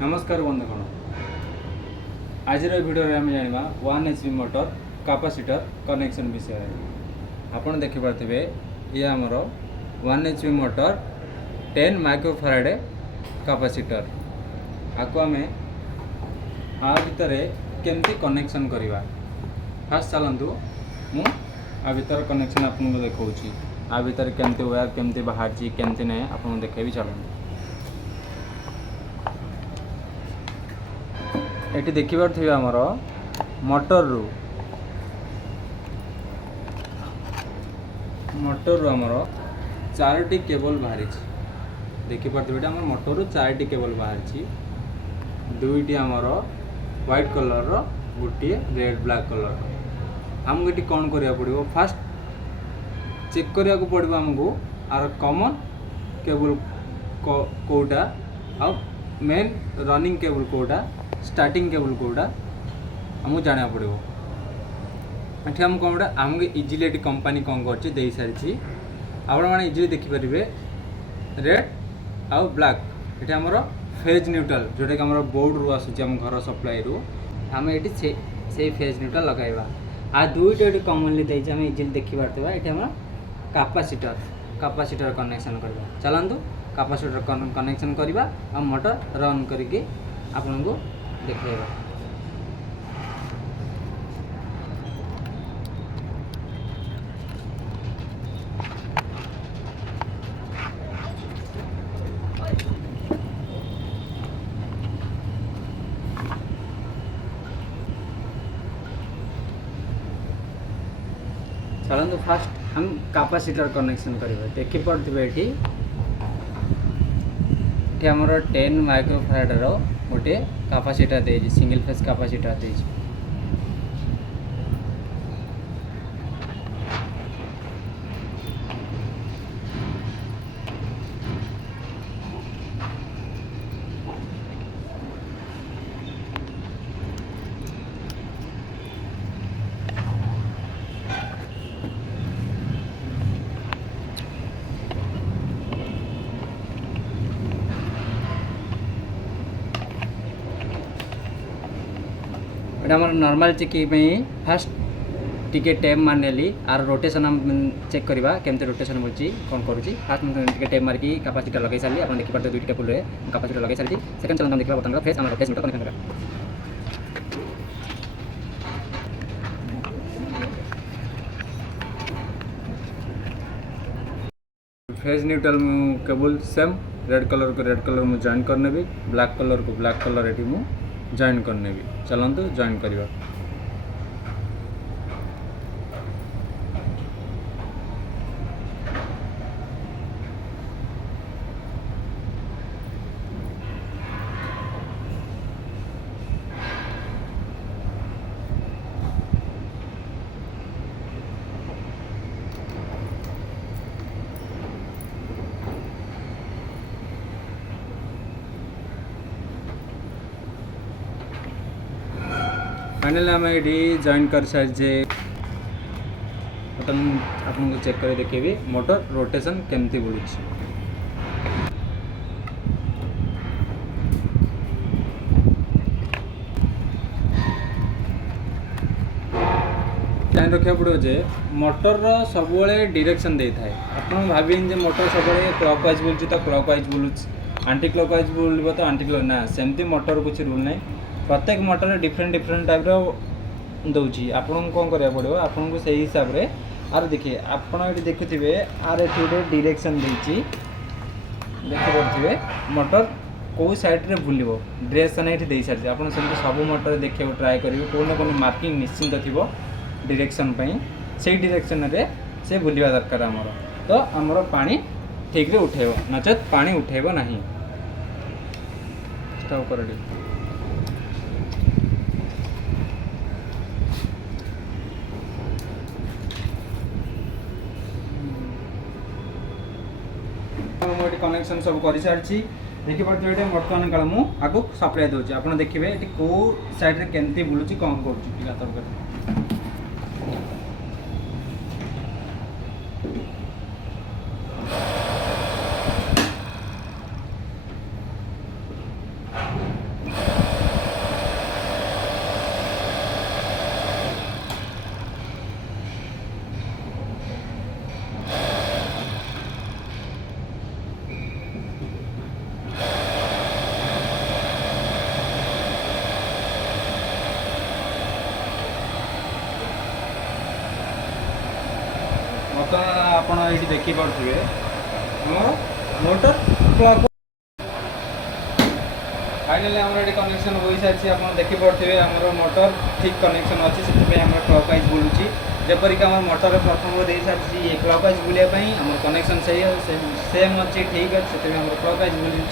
नमस्कार बंधुगण, आज भिडियो आम जाना 1 HP मोटर कैपेसिटर कनेक्शन विषय में। आपड़ देखिपे ये आमर 1 HP मोटर 10 माइक्रोफाराड कैपेसिटर आपको आम आ भितर केमती कनेक्शन करवा। फास्ट चलतु मुझे कनेक्शन आपको देखा आ भितर केमती वायर केमती बाहर केमती ना आपको देखेबी। चलते ये देखिपे आमर मोटर रू आमर 4टी केबल बाहरी। देखिपे आम मोटर रू 4टी केबल बाहरी, 2टी आमर व्हाइट कलर रो गोटे रेड ब्लैक कलर। आमको ये कौन करा पड़ो, फास्ट चेक करा पड़ो आमको आर कॉमन केबल कोटा आ main running cable quota starting cable quota आमको जाना पड़ो। ये आम कौन आमको इजिली ये कंपनी कौन कर सारी आपण मैंने इजिली देखिपारे रेड आउ ब्लैक। ये आमर फेज न्यूट्रल जोटा कि आम बोर्ड रू आसूँ आम घर सप्लाई रू आम ये से फेज न्यूट्रल लगाइबा। आ दुईटा ये कमनली देती आम इजिली देखिपारे ये आम कैपेसिटर कनेक्शन करवा। चलतु कैपेसिटर कनेक्शन करवा आ मोटर रन करके आपन को देखा। चलतु फास्ट हम कैपेसिटर कनेक्शन करवा। देखिपे ये आमर 10 माइक्रोफाराड रो गोटे कैपेसिटर दे सिंगल फेज कैपेसिटर दे। आम नॉर्मल चेकिंग फास्ट टिके टेप मारनेली आर रोटेशन हम चेक करवा केमती रोटेशन होची कौन करुँची। फास्ट मुझे टेप मारिकी कैपेसिटर लगे सारी आप देखिए 2टी टेबल कैपेसिटर लगे सारी। सेकंड चलन देखा बर्तमान फेज आम फेज न्यूट्रल कनेक्शन करवा। Phase neutral cable same red colour को रेड कलर मुझे जॉइन करने भी, ब्लैक कलर को ब्लैक कलर ये मुझे जॉइन करने भी। चलतु जॉइन करवा। फाइनली आम ये जॉइन कर सारी। आपको चेक कर देखेबी मोटर रोटेशन केमती बुलूँ। ध्यान रखा पड़ो जे मोटर सब डायरेक्शन दे थाए। आप भाविन मोटर सब क्लॉक वाइज बुलूँ तो क्लॉक वाइज बुलूँ, आंटी क्लॉक वाइज बुल तो आंटी क्लॉक ना, सेमती मोटर कुछ रूल ना। प्रत्येक मोटर डिफरेंट टाइप दौर आपन कौन करा पड़ो आपन को सही हिसाब से। आर देखिए आपड़ ये देखुवे आर ये गोटे डायरेक्शन देखिपे मोटर कौ साइड रे बुल डायरेक्शन ये दे सारी। आप सब मोटर देखा ट्राए करेंगे कौन ना कौन मार्किंग निश्चिंत थी डायरेक्शन से डायरेक्शन रे से बुलवा दरकार आमर। तो आमर पानी ठीक रे उठेब नचेत पानी उठेब ना। स्टॉप कर कनेक्शन सब कर सारी। देखिपे ये बर्तमान काल मुझे आगे सप्लाई दूसरी। आप देखिए ये कौ साइड रे केमती बुलूँ कौन कर। ବର୍ତ୍ତମାନ ଆପଣ ଏଇଠି ଦେଖିପାରୁଥିବେ ଆମର ମୋଟର ପ୍ଲଗ୍ फाइनाली आम ये कनेक्शन हो सारी आप देखिपे आमर मोटर ठीक कनेक्शन अच्छी से आम क्लॉक वाइज बुलूची जपरिक आम मोटर प्रथम दे सारी क्लॉक वाइज बुलापाई आम कनेक्शन से सेम अच्छी ठीक अच्छे से क्लॉक वाइज बुलूची।